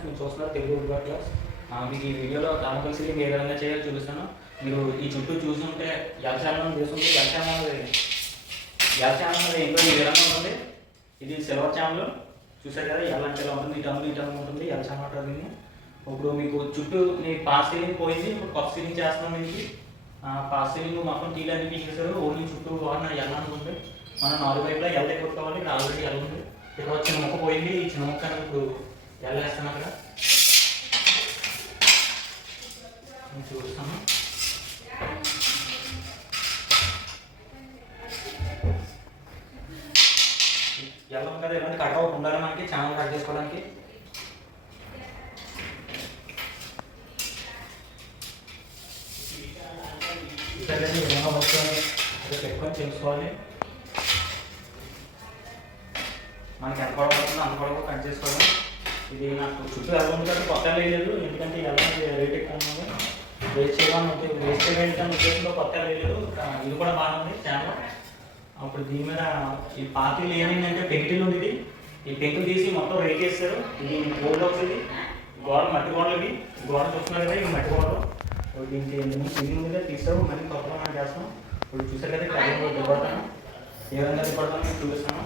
Friends, మీరు చూస్తున్నారు Telugu wood work class. మీకు ఈ వీడియోలో థర్మోకోల్ సీలింగ్ ఏ విధంగా చేయాలో చూపిస్తాను. మీరు ఈ చుట్టూ చూస్తుంటే ఎల్చానం చూస్తుంటే ఎల్చానం ఇంట్లో ఈ విధంగా ఉంటుంది. ఇది సిల్వర్ ఛానల్ చూసారు కదా, ఎల్ అంటే ఇలా ఉంటుంది, ఈ టర్మ్ ఉంటుంది, ఎల్చానం అంటారు దీన్ని. ఇప్పుడు మీకు చుట్టూ మీ పాస్ సీలింగ్ పోయింది, ఇప్పుడు కొత్త సీలింగ్ చేస్తున్నాం. దీనికి పాస్ సీలింగ్ మొత్తం టీలన్నీ తీసేసారు, ఓన్లీ చుట్టూ వాడిన ఎల్ అనుకుంటుంది. మనం 4 వైపులా ఎల్ కొట్టుకోవాలి. ఇక్కడ ఆల్రెడీ ఎల్ ఉంది. ఇక్కడ చిన్న మొక్క పోయింది, ఈ చిన్న మొక్క ఇప్పుడు ఎల్ వేస్తాను. అక్కడ చూస్తాను. ఎల్ ఉంది కదా, ఇలాంటి కట్ అవుట్ ఉండాలి మనకి ఛానల్ కట్ చేసుకోవడానికి. ఏమైనా వస్తుంది పెట్టుకొని తెలుసుకోవాలి. మనకి ఎంత పొడవు పడుతుందో అంత పొడవు కట్ చేసుకోవడం. ఇది నాకు చుట్టూ ఎలా ఉంది కదా, కొత్త వేయలేదు, ఎందుకంటే ఎలా రేట్ ఎక్కువ ఉన్నది. వేస్ట్ చేయడానికి ఉద్దేశంలో కొత్త వేయలేదు. ఇది కూడా బాగుంది ఛానల్. అప్పుడు దీని మీద ఈ పార్టీలు ఏమైందంటే పెంకులు ఉంది. ఈ పెంకులు తీసి మొత్తం రేట్ వేస్తారు. ఇది గోల్డ్ వచ్చింది, గోడ మట్టి గోడలు. ఇవి గోడ చూస్తున్నారు కదా, ఇవి మట్టి గోడలు. దీనికి సీలింగ్ మీద తీస్తావు, మళ్ళీ కొత్తగా మనం చేస్తాం. ఇప్పుడు చూసారు కదా, ఇక్కడ దిగబడతాను, ఏ విధంగా దిగబడతాను మీకు చూపిస్తాను.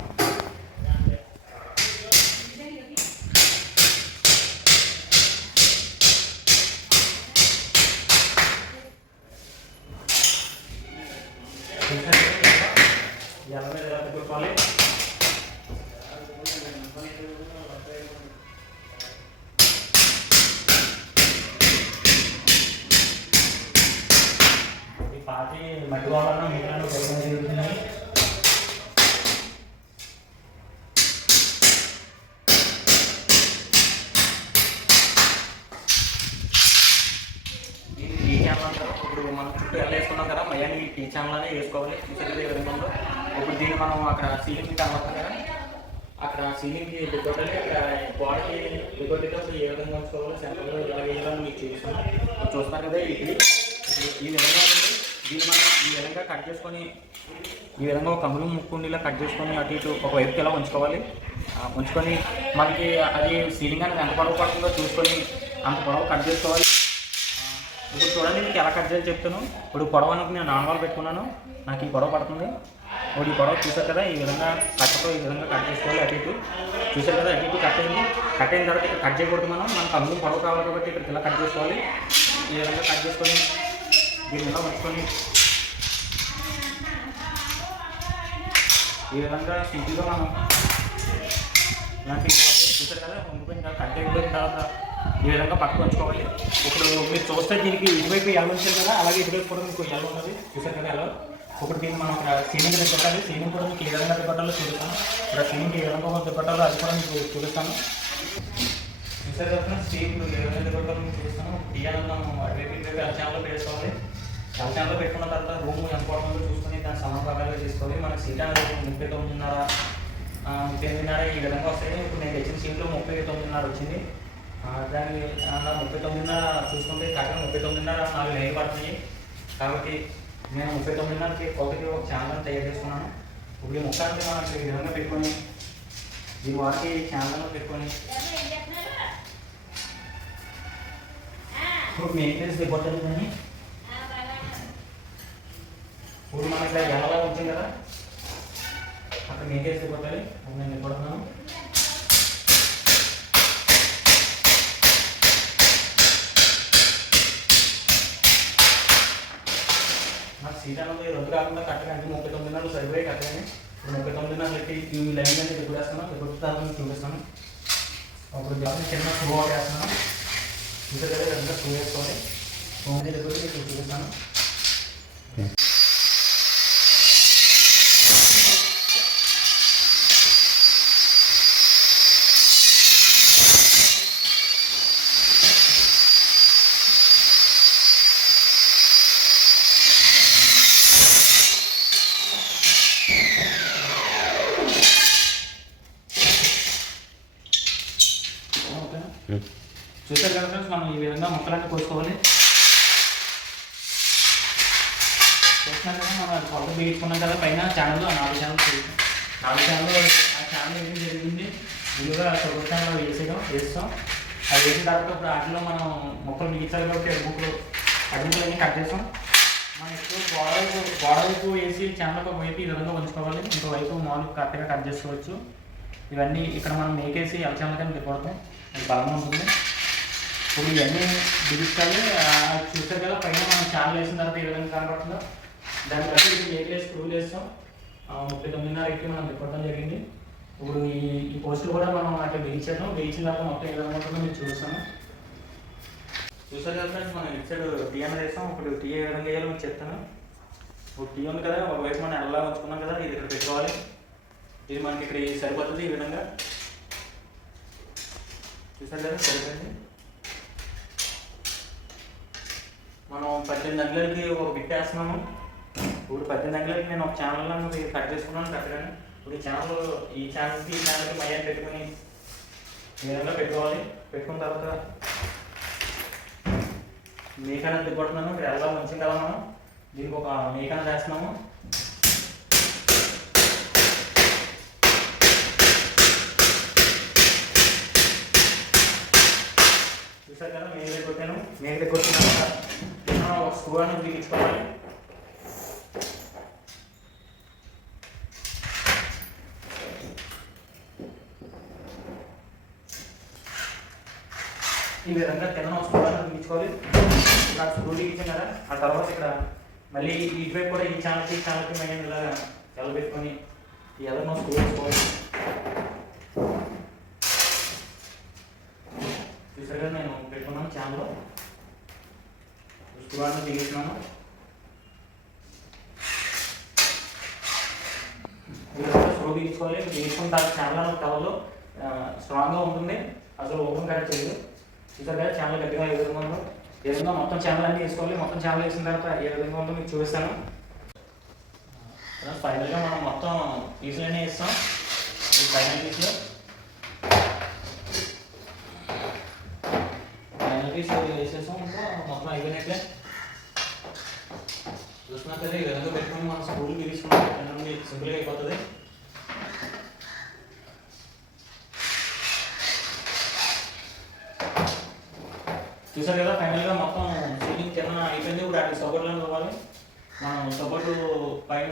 ఎలా మీద ఎలా తిప్పుకోవాలి. ఈ పార్టీ మట్టి వాళ్ళన్నా మిగిలిన జరుగుతున్నాయి. ఈ ఛానల్ ఇప్పుడు మనం చుట్టూ ఎలా వేసుకున్నాం కదా, మయాన్ని ఈ ఛానల్ అనే వేసుకోవాలి. చూసారు ఏ విధంగా ఉందో. ఇప్పుడు దీన్ని మనం అక్కడ సీలింగ్కి కనబడుతుంది కదా, అక్కడ సీలింగ్కి దిగొట్టాలి. అక్కడ గోడకి దిగొట్టేటప్పుడు ఏ విధంగా ఉంచుకోవాలి, సెంటర్లో ఎలా వేయాలని మీకు చూస్తున్నారు కదా. ఇది ఈ విధంగా ఉంటుంది. దీన్ని మనం ఈ విధంగా కట్ చేసుకొని, ఈ విధంగా ఒక కమ్ములు ముక్కుండిలా కట్ చేసుకొని అటు ఇటు ఒక వైపుకి ఎలా ఉంచుకోవాలి. ఉంచుకొని మనకి అది సీలింగ్ అనేది ఎంత పొడవు పడుతుందో చూసుకొని అంత పొడవు కట్ చేసుకోవాలి. ఇప్పుడు చూడండి, మీకు ఎలా కట్ చేయాలి చెప్తాను. ఇప్పుడు పొడవు అనేది నేను నార్మల్ పెట్టుకున్నాను, నాకు ఈ పొడవు పడుతుంది. ఇప్పుడు ఈ పొడవు చూసారు కదా, ఈ విధంగా కట్టతో ఈ విధంగా కట్ చేసుకోవాలి. అటు ఇటు చూసారు కదా, అటు ఇటు కట్ అయింది. కట్ అయిన తర్వాత ఇక్కడ కట్ చేయకూడదు. మనకు అందులో పొడవు కావాలి కాబట్టి ఇక్కడికి ఇలా కట్ చేసుకోవాలి. ఈ విధంగా కట్ చేసుకొని దీన్ని ఇలా ఉంచుకొని ఈ విధంగా సింపుల్గా మనం ఇలాంటి చూసారు కదా, ఉండిపోయిన తర్వాత కట్ అయిపోయిన తర్వాత ఈ విధంగా పక్కకు ఉంచుకోవాలి. ఇప్పుడు మీరు చూస్తే దీనికి ఇటువైపు ఎలా ఉంచారు కదా, అలాగే ఇటువైపు కూడా మీకు ఎలా ఉన్నది చూసారు కదా ఎలా. ఇప్పుడు దీన్ని మనం అక్కడ సీలింగ్ పెట్టాలి. సీలింగ్ కూడా మీకు ఏ విధంగా పెట్టాలో చూపిస్తాను. ఇక్కడ సీలింగ్ ఏ విధంగా పెట్టాలో అది కూడా మీకు చూపిస్తాను. చూసారు కదా, సీలింగ్ ఏ విధంగా పెట్టాలో మీకు చూపిస్తాను. తీయాలన్నా అటువైపు ఇటువైపు ఎల్చాన్లో పెట్టుకోవాలి. ఎల్చాన్లో పెట్టుకున్న తర్వాత రూమ్ ఎంత పడుతుందో చూసుకొని దాని సమానంగా చేసుకోవాలి. మనకి సీట్ అనేది 39.5 ఈ విధంగా వస్తాయి. ఇప్పుడు నేను తెచ్చిన సీట్లో 39.5 వచ్చింది. దాన్ని 39.5 చూసుకుంటే కరెక్ట్గా 39.5 4 లైన్ పడుతున్నాయి. కాబట్టి నేను 39.5కి ఒకటి ఒక ఛానల్ తయారు చేసుకున్నాను. ఇప్పుడు ఈ ముక్కలకి మనం ఈ విధంగా పెట్టుకొని ఈ వాటికి ఛానల్లో పెట్టుకొని ఇప్పుడు మెయింటెనెన్స్ రిపోర్ట్ కానీ ఇప్పుడు మనకి ఇలా ఎలా వచ్చింది కదా, అక్కడ మెయింటెనెన్స్ రిపోర్ట్ నేను నిలబడుతున్నాను. నాకు సీట్ అనేది 2 కాకుండా కట్టడానికి 39.5 సరిపోయి కట్టగానే ఇప్పుడు 39.5 పెట్టి ఈ లైన్ అనేది ఎప్పుడు వేస్తాను, ఎప్పుడు చూపిస్తాను. అప్పుడు చిన్న స్లో వేస్తున్నాను. ఇంకా దగ్గర ఎంత స్లో వేసుకోవాలి, ఎప్పుడు చూపిస్తాను. చూసారు కదా ఫ్రెండ్స్, మనం ఈ విధంగా ముక్కలన్నీ కోసుకోవాలి. చూసినాక మనం కొత్త బిగించుకున్నాం కదా పైన ఛానల్లో 4 ఛానల్ ఆ ఛానల్ ఏం జరిగింది ముందుగా 9 ఛానల్ వేస్తాం. అది వేసిన తర్వాత ఇప్పుడు వాటిలో మనం మొక్కలు మిగిల్చాలి కాబట్టి అడుగులు కట్ చేస్తాం. మనం ఎక్కువ గోడ వైపు వేసి ఛానల్ ఒక వైపు ఈ విధంగా ఉంచుకోవాలి, ఇంకో వైపు మామూలు కరెక్ట్గా కట్ చేసుకోవచ్చు. ఇవన్నీ ఇక్కడ మనం మేకేసి ఎలచంల కానీ తిప్పడతాం, అది బలంగా ఉంటుంది. ఇప్పుడు ఇవన్నీ బిగించాలి. చూసారు కదా పైన మనం ఛానల్ వేసిన తర్వాత ఏ విధంగా కనబడుతుందో దాన్ని బట్టి ఇది మేకేసి స్క్రూలు వేస్తాం. 39.5 మనం తిప్పడం జరిగింది. ఇప్పుడు ఈ పోస్టులు కూడా మనం అట్లా బిగించాము. బిగించిన తర్వాత మొత్తం ఏ విధంగా ఉంటుందో మీరు చూస్తాము. చూసారు కదా ఫ్రెండ్స్, మనం ఇటు సైడ్ టీ అనేది వేస్తాం. ఇప్పుడు టీ ఏ విధంగా వేయాలో మీకు చెప్తాను. ఇప్పుడు టీ ఉంది కదా, ఒకవైపు మనం ఎలా ఉంచుకున్నాం కదా, ఇది ఇక్కడ పెట్టుకోవాలి. ఇది మనకి ఇక్కడ సరిపోతుంది. ఈ విధంగా చూసారు కదా, సరిపోయింది. మనం 18 అంగుళాలకి ఒక బిట్ వేస్తున్నాము. ఇప్పుడు 18 అంగుళాలకి నేను ఒక ఛానల్లో కట్ చేసుకున్నాను కరెక్ట్గా. ఇప్పుడు ఈ ఛానల్కి మయ్యాన్ని పెట్టుకుని ఈ విధంగా పెట్టుకోవాలి. పెట్టుకున్న తర్వాత మేకాన దిగొడుతున్నాను. ఇక్కడ ఎలా మంచిగా కదా, మనం దీనికి ఒక మేకాన వేస్తున్నాము. చూసారు కదా, మేక దగ్గర కొట్టాను. మేక దగ్గర కొట్టిన తర్వాత ఒక స్క్రూ అనేది బిగించుకోవాలి. ఈ విధంగా తిన్న స్క్రూ అనేది బిగించుకోవాలి. ఇక్కడ స్క్రూ బిగించాం కదా, ఆ తర్వాత ఇక్కడ మళ్ళీ ఇటువైపు కూడా ఈ ఛానల్కి మేము ఇలా పెట్టుకొని ఏదైనా స్క్రూ వేసుకోవాలి. చూసారు కదా, నేను పెట్టుకున్నాను ఛానల్లో స్క్రూ అనేది బిగించినాను. స్క్రూ బిగించుకోవాలి. బిగించుకున్న తర్వాత ఛానల్ కవర్లో స్ట్రాంగ్గా ఉంటుంది, అసలు ఓపెన్ కట్ చేయదు. చూసారు కదా, ఛానల్ గట్టిగా ఏ విధంగా ఉందో, ఏ విధంగా మొత్తం ఛానల్ అన్నీ వేసుకోవాలి. మొత్తం ఛానల్ వేసిన తర్వాత ఏ విధంగా ఉందో మీకు చూపిస్తాను. ఫైనల్గా మనం మొత్తం పీసులన్నీ వేస్తాం. ఈ ఫైనల్ పీస్ వేసేస్తాం. ఇంకా మొత్తం అయిపోయినట్లే. చూస్తున్నా కదా, ఈ విధంగా పెట్టుకుని మనం స్కూల్కి తీసుకుంటాం. సింపుల్గా అయిపోతుంది. చూసారు కదా, ఫైనల్గా మొత్తం సీలింగ్ కింద అయిపోయింది. ఇప్పుడు అటు సపోర్ట్లను ఇవ్వాలి. మనం సపోర్టు పైన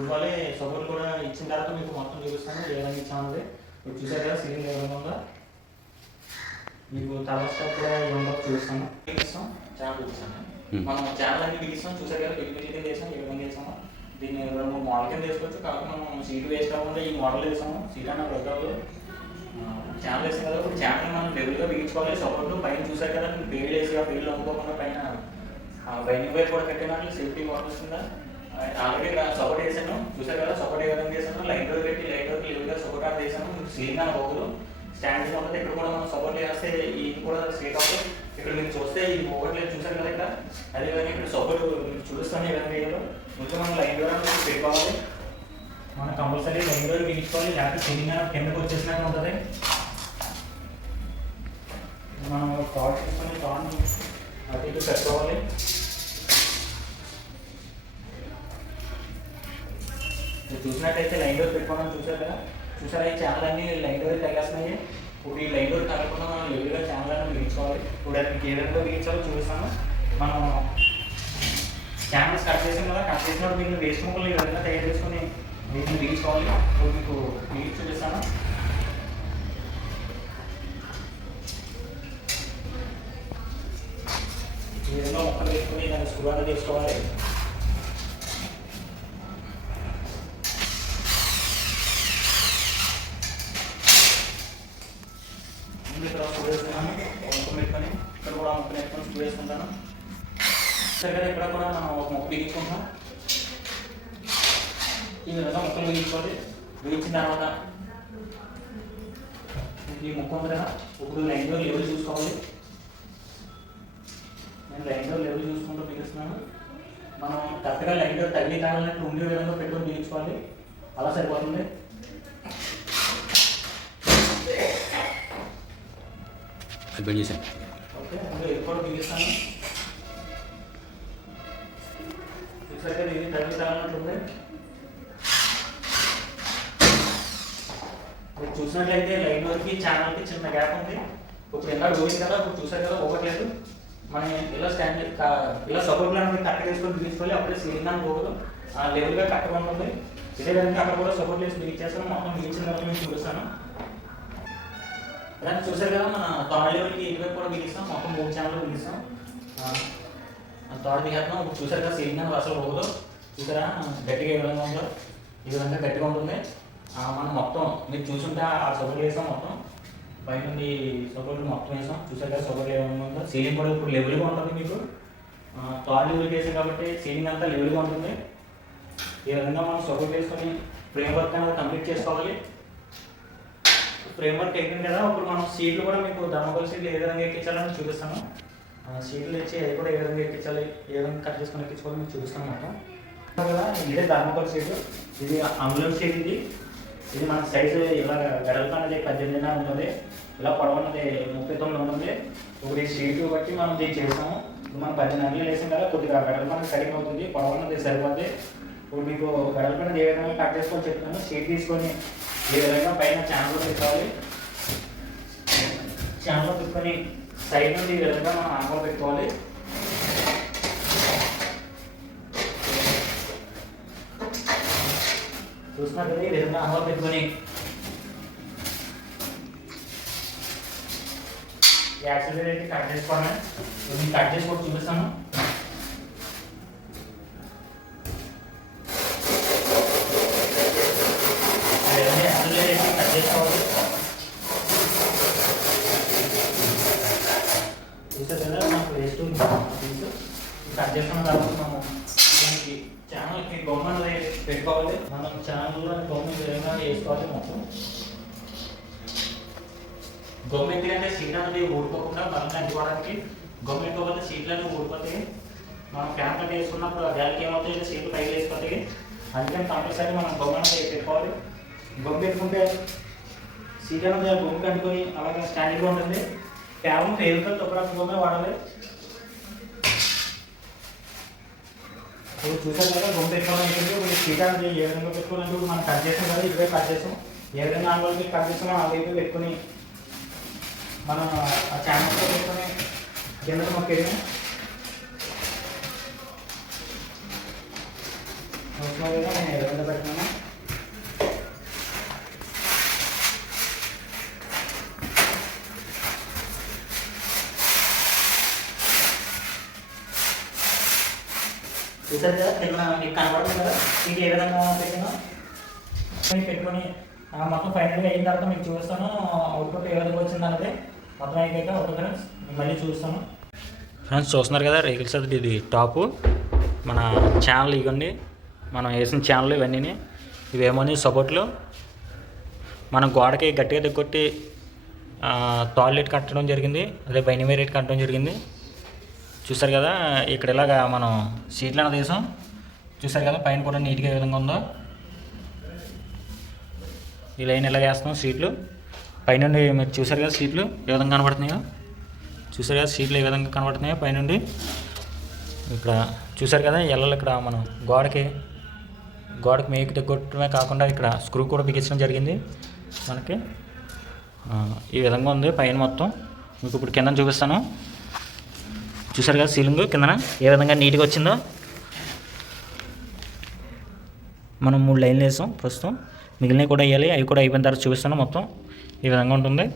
ఇవ్వాలి. సపోర్ట్ కూడా ఇచ్చిన తర్వాత మీకు మొత్తం చూపిస్తాను ఏ విధంగా ఇచ్చామన్నది. ఇప్పుడు చూసారు కదా, సీలింగ్ ఏ విధంగా ఉందో. మీకు తర్వాత కూడా ఏమన్నా చూపిస్తాను. బిగిస్తాం, ఛానల్ చూపిస్తాను. మనం ఛానల్ అన్ని బిగిస్తాం. చూసారు కదా, బిగిటి చేసాం, ఏ విధంగా చేసాము. దీన్ని 2-3 మోడల్ కింద వేసుకోవచ్చు. కాబట్టి మనం సీటు వేస్ట్ కాకుండా ఈ మోడల్ వేసాము. సీట్ అన్న ప్రజలు ఛానల్ వేసాం కదా, ఇప్పుడు ఛానల్ మనం లెవెల్గా బిగించుకోవాలి. సపోర్ట్ పైన చూసారు కదా, బేలు వేసి ఆ బేలు అమ్ముకోకుండా పైన బైనింగ్ వైర్ కూడా కట్టినట్లు సేఫ్టీ మోడల్ వస్తుందా. ఆల్రెడీ సపోర్ట్ వేసాను. చూసారు కదా, సపోర్ట్ ఏ విధంగా చేసాను. లైన్ డోర్ పెట్టి లైన్ డోర్కి లెవెల్గా సపోర్ట్ ఆన్ చేసాను. సీలింగ్ అని పోగులు స్టాండ్ ఉంటుంది. ఇక్కడ కూడా మనం సపోర్ట్ చేస్తే ఇది కూడా స్ట్రేట్ అవుతుంది. ఇక్కడ మీరు చూస్తే ఇది పోగట్లేదు. చూసారు కదా, ఇక్కడ అదేవిధంగా ఇక్కడ సపోర్ట్ చూపిస్తాను ఏ విధంగా వేయాలో. ముందు మనం లైన్ డోర్ అనేది పెట్టుకోవాలి. మనం కంపల్సరీ లైన్ డోర్ బిగించుకోవాలి. లేకపోతే సీలింగ్ కిందకు వచ్చేసినట్టు ఉంటుంది. మనం థాట్ తీసుకొని థాట్ అటు ఇటు పెట్టుకోవాలి. మీరు చూసినట్టయితే లైన్ డోర్ పెట్టుకోవడం చూసారు కదా. చూసారా, ఈ ఛానల్ అన్ని లైన్ డోర్ తగిలేస్తున్నాయి. ఇప్పుడు ఈ లైన్ డోర్ తగ్గకుండా మనం లెవెల్గా ఛానల్ అన్ని బిగించుకోవాలి. ఇప్పుడు మీకు ఏ విధంగా బిగించాలో చూపిస్తాను. మనం ఛానల్స్ కట్ చేసాం కదా, కట్ చేసినప్పుడు మీకు వేస్ట్ ముక్కలు ఈ విధంగా తయారు చేసుకొని వీటిని బిగించుకోవాలి. ఇప్పుడు మీకు బిగించి చూపిస్తాను. ఈ విధంగా మొక్కలు వేసుకొని దాన్ని స్క్రూ అనేది తీసుకోవాలి. ఇక్కడ స్క్రూ వేసుకున్నాను. మొక్క పెట్టుకొని ఇక్కడ కూడా మొక్క పెట్టుకొని స్క్రూ వేసుకుంటాను. సరే కదా, ఇక్కడ కూడా మనం ఒక మొక్క బిగించుకుంటాం. ఈ విధంగా మొక్కలు బిగించుకోవాలి. బిగించిన తర్వాత ఈ మొక్క ఉంది కదా, ఇప్పుడు లైన్ డోర్ లెవెల్ చూసుకోవాలి. నేను లైన్ డోర్ లెవెల్ చూసుకుంటూ బిగిస్తున్నాను. మనం కరెక్ట్గా లైన్ డోర్ తగిలి కావాలన్నట్టు ఉండే విధంగా పెట్టుకొని బిగించుకోవాలి. అలా సరిపోతుంది. ఓకే, అందులో ఎక్కువ బిగిస్తాను. చూసాక ఇది తగిలి కావాలన్నట్టుంది. మీరు చూసినట్లయితే లైన్ డోర్కి ఛానల్కి చిన్న గ్యాప్ ఉంది. ఇప్పుడు ఎంత పోయింది కదా, ఇప్పుడు చూసారు కదా పోగట్లేదు. మనం ఇలా స్టాండ్ ఇలా సపోర్ట్ లాంటి కరెక్ట్ వేసుకొని బిగించుకోవాలి, అప్పుడే సీలింగ్ అని పోదు, లెవెల్గా కరెక్ట్గా ఉంటుంది. ఇదే విధంగా అక్కడ కూడా సపోర్ట్ వేసి బిగించేస్తాను. మొత్తం బిగించిన తర్వాత నేను చూపిస్తాను. దాన్ని చూసారు కదా, మన థర్డ్ లెవెల్కి ఇటువైపు కూడా బిగిస్తాం, మొత్తం 3 ఛానల్ బిగిస్తాం. థర్డ్ బిగేస్తున్నాం. ఇప్పుడు చూసారు కదా సీలింగ్ అని అసలు పోదు. చూసారా గట్టిగా ఏ విధంగా ఉందో, ఈ విధంగా గట్టిగా ఉంటుంది. మనం మొత్తం మీరు చూసుంటే ఆ సపోర్ట్ వేసాం, మొత్తం పైన సపోర్ట్ మొత్తం వేసాం. చూసారు కదా సపోర్ట్ ఏమైనా సీలింగ్ కూడా ఇప్పుడు లెవెల్గా ఉంటుంది. మీకు థర్డ్ లెవెల్కి వేసాం కాబట్టి సీలింగ్ అంతా లెవెల్గా ఉంటుంది. ఈ విధంగా మనం సపోర్ట్ వేసుకొని ఫ్రేమ్ వర్క్ అనేది కంప్లీట్ చేసుకోవాలి. ఫ్రేమ్ వర్క్ అయిపోయింది కదా, ఇప్పుడు మనం సీట్లు కూడా మీకు థర్మోకోల్ సీట్లు ఏ విధంగా ఎక్కించాలని చూపిస్తాను. సీట్లు ఇచ్చి అవి కూడా ఏ విధంగా ఎక్కించాలి, ఏ విధంగా కట్ చేసుకొని ఎక్కించుకోవాలి మీకు చూపిస్తాను మొత్తం కదా. ఇదే థర్మోకోల్ సీటు, ఇది అంగుళం సీట్. ఇది మన సైజు ఇలా వెడల్పు అనేది 18 ఉంటుంది, ఇలా పొడవు అనేది 39 ఉంటుంది. ఇప్పుడు ఈ సీటు బట్టి మనం దీన్ని చేస్తాము. ఇప్పుడు మనం 10 అంగుళాలు వేసాం కదా, కొద్దిగా వెడల్పు అనేది సరిగ్గా అవుతుంది, పొడవు అనేది సరిపోతుంది. ఇప్పుడు మీకు వెడల్పు అనేది ఏ విధంగా కట్ చేసుకొని చెప్తాను. సీట్ తీసుకొని ఈ విధంగా పైన ఛానల్లో పెట్టుకోవాలి. ఛానల్లో పెట్టుకొని సైడ్ నుండి ఈ విధంగా మనం ఆంగోలు పెట్టుకోవాలి. చూస్తున్నారు కదా, ఈ విధంగా ఆంగోలు పెట్టుకొని యాక్సిలరేట్ కట్ చేసుకోవాలి. నేను కట్ చేసుకోవడం చూపిస్తాను. కట్ చేసుకోవాలి. చూసారు కదా, నాకు వేస్ట్ కట్ చేసుకున్న తర్వాత మనం దానికి ఛానల్కి గవర్నమెంట్ పెట్టుకోవాలి. మనం ఛానల్లో గవర్నమెంట్ విధంగా వేసుకోవాలి. మొత్తం గవర్నమెంట్ అంటే సీట్ అనేది ఊడిపోకుండా బలంగా అంటుకోవడానికి గవర్నమెంట్ పోతే సీట్లు అనేవి ఊడిపోతాయి. మనం ఫ్యాన్ కట్ వేసుకున్నప్పుడు గాలికి ఏమవుతాయి, సీట్లు పైకి వేసిపోతాయి. అందుకని కంపల్సరీ మనం గవర్నమెంట్ పెట్టుకోవాలి. గొమ్మ పెట్టుకుంటే సీట్ అనేది గొమ్మ కట్టుకొని అలాగే స్టాండింగ్గా ఉంటుంది. కేవలం ఫెయిల్తో తొక్కడానికి గొమ్మే వాడాలి. ఇప్పుడు చూసారు కదా, గొమ్మ పెట్టుకోవాలంటే ఇప్పుడు సీట్ అనేది ఏ విధంగా పెట్టుకోవాలంటే ఇప్పుడు మనం కట్ చేసాం కదా, ఇటువైపు కట్ చేసాం. ఏ విధంగా ఆంగోల్కి కట్ చేసామో ఆ వైపు పెట్టుకొని మనం ఆ ఛానల్తో పెట్టుకొని కింద మొక్కేసాం. చూస్తున్నారు కదా, నేను ఏ విధంగా పెట్టుకున్నాను. చూసారు కదా, కింద మీకు కనబడుతుంది కదా ఇది ఏ విధంగా పెట్టినా పెట్టుకొని మొత్తం ఫైనల్గా అయిన తర్వాత మీకు చూస్తాను అవుట్పుట్ ఏ విధంగా వచ్చింది అన్నది. మొత్తం అయిపోయాక ఓకే ఫ్రెండ్స్ మళ్ళీ చూస్తాను. ఫ్రెండ్స్ చూస్తున్నారు కదా, రేకుల సైడ్ ఇది టాపు మన ఛానల్. ఇవన్నీ మనం వేసిన ఛానల్ ఇవన్నీ ఇవేమోని సపోర్ట్లు. మనం గోడకి గట్టిగా దిగొట్టి టాయిలెట్ కట్టడం జరిగింది, అదే బైనిమేరేట్ కట్టడం జరిగింది. చూసారు కదా, ఇక్కడ ఇలాగా మనం సీట్లు అనేది వేసాం. చూసారు కదా, పైన కూడా నీట్గా ఏ విధంగా ఉందో. ఈ లైన్ ఇలా వేస్తాం సీట్లు పైనుండి. మీరు చూసారు కదా సీట్లు ఏ విధంగా కనబడుతున్నాయో. చూసారు కదా సీట్లు ఏ విధంగా కనబడుతున్నాయో పైనుండి. ఇక్కడ చూసారు కదా ఎల్లలు ఇక్కడ మనం గోడకి మేకు తగ్గొట్టడమే కాకుండా ఇక్కడ స్క్రూ కూడా బిగించడం జరిగింది మనకి. ఈ విధంగా ఉంది పైన మొత్తం. మీకు ఇప్పుడు కింద చూపిస్తాను. చూసారు కదా సీలింగ్ కిందన ఏ విధంగా నీట్గా వచ్చిందో. మనం 3 లైన్లు వేసాం ప్రస్తుతం, మిగిలినవి కూడా వేయాలి. అవి కూడా అయిపోయిన తర్వాత చూపిస్తాను. మొత్తం ఈ విధంగా ఉంటుంది.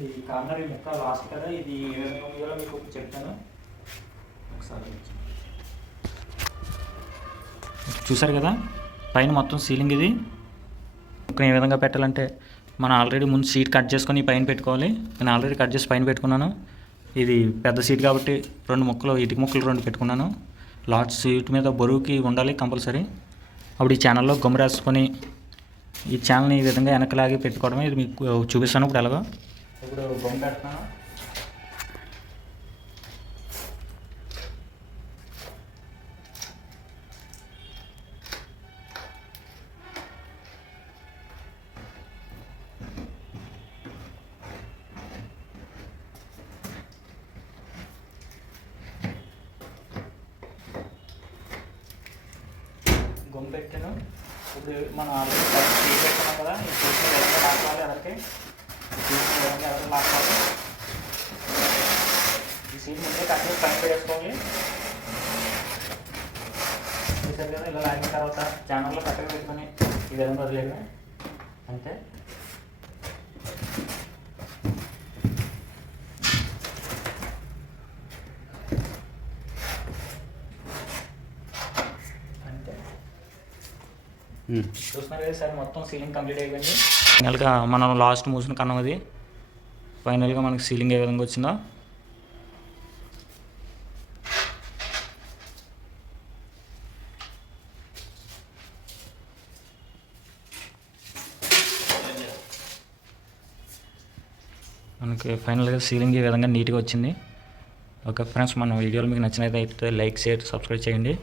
ఈ కార్నర్ ఈ ముక్క లాస్ట్ కదా, ఇది ఏ విధంగా ఉందో మీకు చెప్తాను ఒకసారి. చూసారు కదా పైన మొత్తం సీలింగ్ ఇది. ఏ విధంగా పెట్టాలంటే మనం ఆల్రెడీ ముందు సీట్ కట్ చేసుకొని పైన పెట్టుకోవాలి. నేను ఆల్రెడీ కట్ చేసి పైన పెట్టుకున్నాను. ఇది పెద్ద సీట్ కాబట్టి 2 ముక్కలు ఇటుక ముక్కలు 2 పెట్టుకున్నాను. లాస్ట్ సీట్ మీద బరువుకి ఉండాలి కంపల్సరీ. అప్పుడు ఈ ఛానల్లో గమ్ రాసుకొని ఈ ఛానల్ని ఈ విధంగా వెనకలాగి పెట్టుకోవడమే. ఇది మీకు చూపిస్తాను ఇప్పుడు ఎలాగో. ఇప్పుడు గమ్ పెడుతున్నాను. గమ్ పెట్టాను. ఇప్పుడు మనం ఆల్రెడీ షీట్ పెట్టుకున్నాం కదా, ఈ షీట్ని విధంగా లాక్కోవాలి ఎదరికి. ఈ షీట్ని విధంగా ఎదరికి లాక్కోవాలి. ఈ షీట్ ముందే కట్ చేసి పైన వేసుకోవాలి. చూసారు కదా, ఇలా లాగిన తర్వాత ఛానల్లో కట్టగా పెట్టుకొని ఈ విధంగా వదిలేదు అంతే. చూస్తున్నారు కదా సార్, మొత్తం సీలింగ్ కంప్లీట్ అయిపోయింది. ఫైనల్గా మనం లాస్ట్ మూసిన కన్నం అది. ఫైనల్గా మనకి సీలింగ్ ఏ విధంగా వచ్చిందో మనకి ఫైనల్గా సీలింగ్ ఈ విధంగా నీట్గా వచ్చింది. ఓకే ఫ్రెండ్స్, మన వీడియోలు మీకు నచ్చినట్లయితే లైక్, షేర్, సబ్స్క్రైబ్ చేయండి.